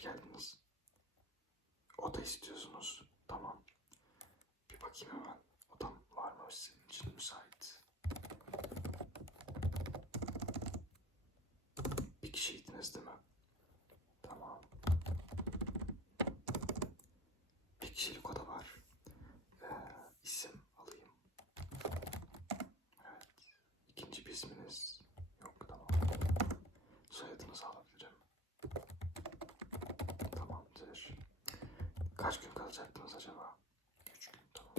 geldiniz. Oda istiyorsunuz. Tamam. Bir bakayım hemen. Odam var mı sizin için müsait? Bir kişiydiniz değil mi? Tamam. Bir kişilik oda var. Ee, isim alayım. Evet. İkinci bir isminiz yok. Tamam. Soyadınızı alabilirim. Tamamdır. Kaç gün kalacaktınız acaba? Üç gün tamam.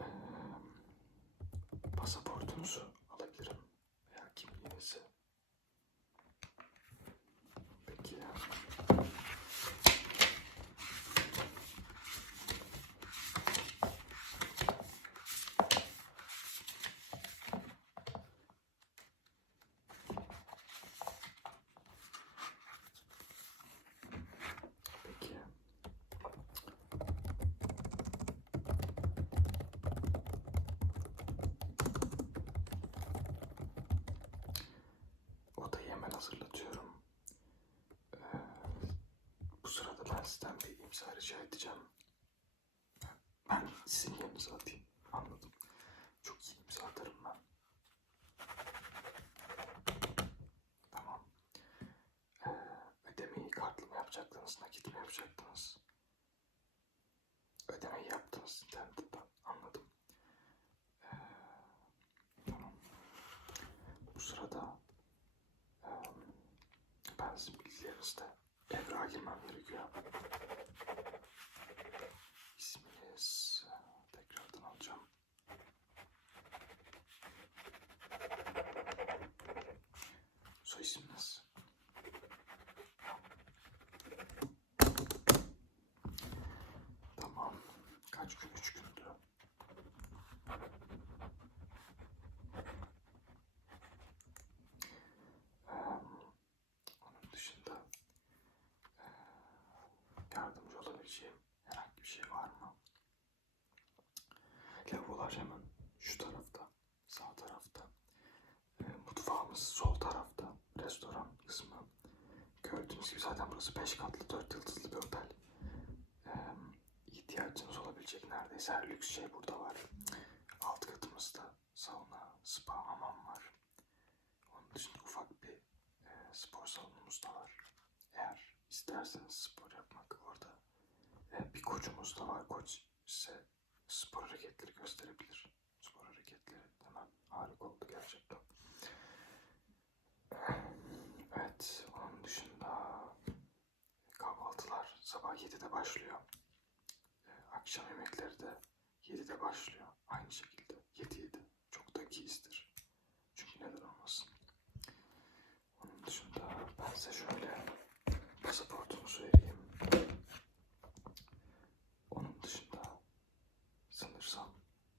Ee, pasaportunuzu alabilirim. Veya kimliğinizi. Peki. Peki. Odayı hemen hazırlatıyorum. Ee, bu sırada ben sizden bir imza rica edeceğim. Ben sizin yerinize atayım. Anladım. Çok iyi imza atarım ben. Tamam. Ee, ödemeyi kartlı mı yapacaktınız, nakit mi yapacaktınız? Ödemeyi yaptınız internetten. Anladım. Ee, tamam. Bu sırada ee, ben sizin bilgilerinizde girmem gerekiyor. İsminiz tekrardan alacağım. Soy isminiz. Tamam. Kaç gün? Üç gündü. Ee, onun dışında ee, yardımcı olabileceğim herhangi bir şey var mı? Lavabolar hemen şu tarafta, sağ tarafta. Ee, mutfağımız sol tarafta, restoran kısmı. Gördüğünüz gibi zaten burası 5 katlı 4 yıldızlı bir otel. Ee, ihtiyacınız olabilecek neredeyse her lüks şey burada var. Alt katımızda sauna, spa, hamam var. Onun dışında ufak bir e, spor salonumuz da var. Eğer isterseniz spor yapmak orada. Koçumuz da var. Koç size spor hareketleri gösterebilir. Spor hareketleri hemen harika oldu gerçekten. Evet, onun dışında kahvaltılar sabah 7'de başlıyor. E, akşam yemekleri de 7'de başlıyor. Aynı şekilde 7-7. Çok da keyizdir. Çünkü neden olmasın. Onun dışında ben size şöyle pasaportunuzu vereyim. Onun dışında sanırsam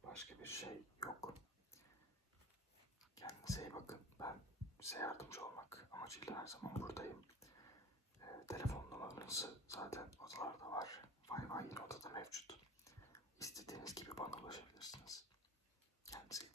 başka bir şey yok. Kendinize iyi bakın. Ben size yardımcı olmak amacıyla her zaman buradayım. Ee, telefon numaranızı zaten odalarda var. Wi-Fi yine odada mevcut. İstediğiniz gibi bana ulaşabilirsiniz. Kendinize.